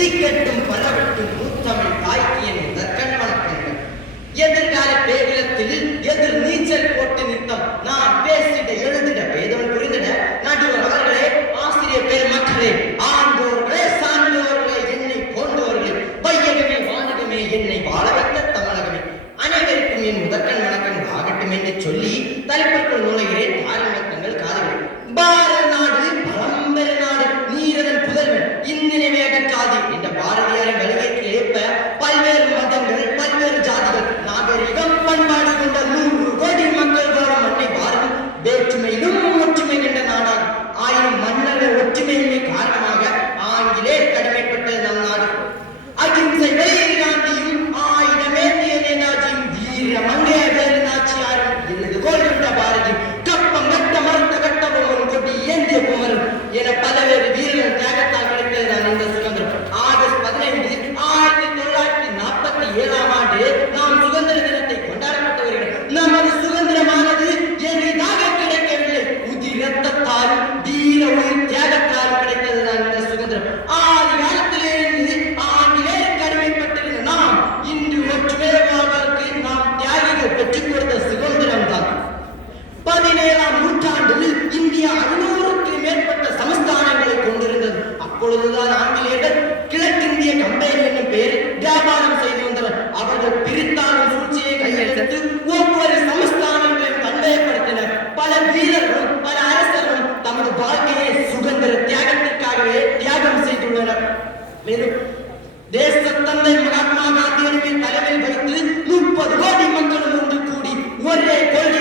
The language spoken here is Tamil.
திக்கட்டும் பரவட்டும் முத்தமிழ் தாய்க்கு என் முதற்கண் வணக்கங்கள். எதிர்கால பேரிடத்தில் எதிர் நீச்சல் போட்டு நித்தம் நான் பேசிட எழுதிட பேதம் புரிந்திட நடுவர் அவர்களே, ஆசிரியர் பெருமக்களே, ஆண்டோர்களே, சான்றோர்களே, என்னை போன்றோர்களே, வையகமே வானகமே, என்னை வாழ வைத்த தமிழகமே, அனைவருக்கும் என் முதற்கண் வணக்கங்கள் ஆகட்டும் என்று சொல்லி தலைப்பிற்குள் நுழைகிறேன். ஆரம்பங்கள் காதுகள். பாரத நாடு பரம்பரை நாடு, நீரதன் புதல்வன் இந்தினை வேகக்காதி என்ற பாரதியாரின் வழிகைக்கு ஏற்ப பல்வேறு மதங்கள், பல்வேறு ஜாதிகள், நாகரிகம், பண்பாடு கொண்ட 100 கோடி மக்கள் வாழும் மண்ணை பாரதம் வேற்றுமையிலும் ஒற்றுமை என்ற நாடாகும். ஆயிரம் மன்னர்கள் ஒற்றுமையின்மை காரணமாக ஆங்கிலேயர் கடமைப்பட்ட நம் நாடு. அகிம்சை வழியில் காந்தியும் ஆயுதமேந்திய நேதாஜியும் வீர மங்கைய வேலு நாச்சியாரும் எனது கோல் கொண்ட பாரதியும் கப்பம் கட்ட மறுத்த கட்ட பொம்மன் கொட்டி ஏந்திய குமரன் என பல்வேறு வீரர்கள் தியாகத்தால் கிடைத்தது நான் இந்த சுதந்திரம். ஆகஸ்ட் 15 1947 ஆண்டு நாம் சுதந்திர தினத்தை கொண்டாடப்பட்டு வருகிறோம். நமது சுதந்திரமானது எளிதாக கிடைக்கவில்லை. உதிர் ரத்தத்தாலும் வீர உயிர் தியாகத்தாலும் கிடைத்தது நான் இந்த சுதந்திரம். ஆதி காலத்திலிருந்து ஆங்கிலேயர் கடமைப்பட்டிருந்த நாம் இன்று ஒற்றுமை வாழ்வதற்கு நாம் தியாகிகள் பெற்றுக் கொடுத்த சுதந்திரம் தான். 17ஆம் நூற்றாண்டில் இந்தியா 600க்கு மேற்பட்ட சமஸ்தானங்களை கொண்டிருந்தது. அப்பொழுதுதான் ஆங்கிலேயர்கள் கிழக்கிந்திய கம்பெனி என்னும் பெயர் வியாபாரம் செய்து வந்தனர். அவர்கள் பிரித்தாளும் சூழ்ச்சியை கையெழுத்து ஒவ்வொரு சமஸ்தானங்களையும் தன்மைப்படுத்தினர். பல வீரர்களும் பல அரசர்களும் தமது வாழ்க்கையை சுதந்திர தியாகத்திற்காகவே தியாகம் செய்துள்ளனர். மேலும்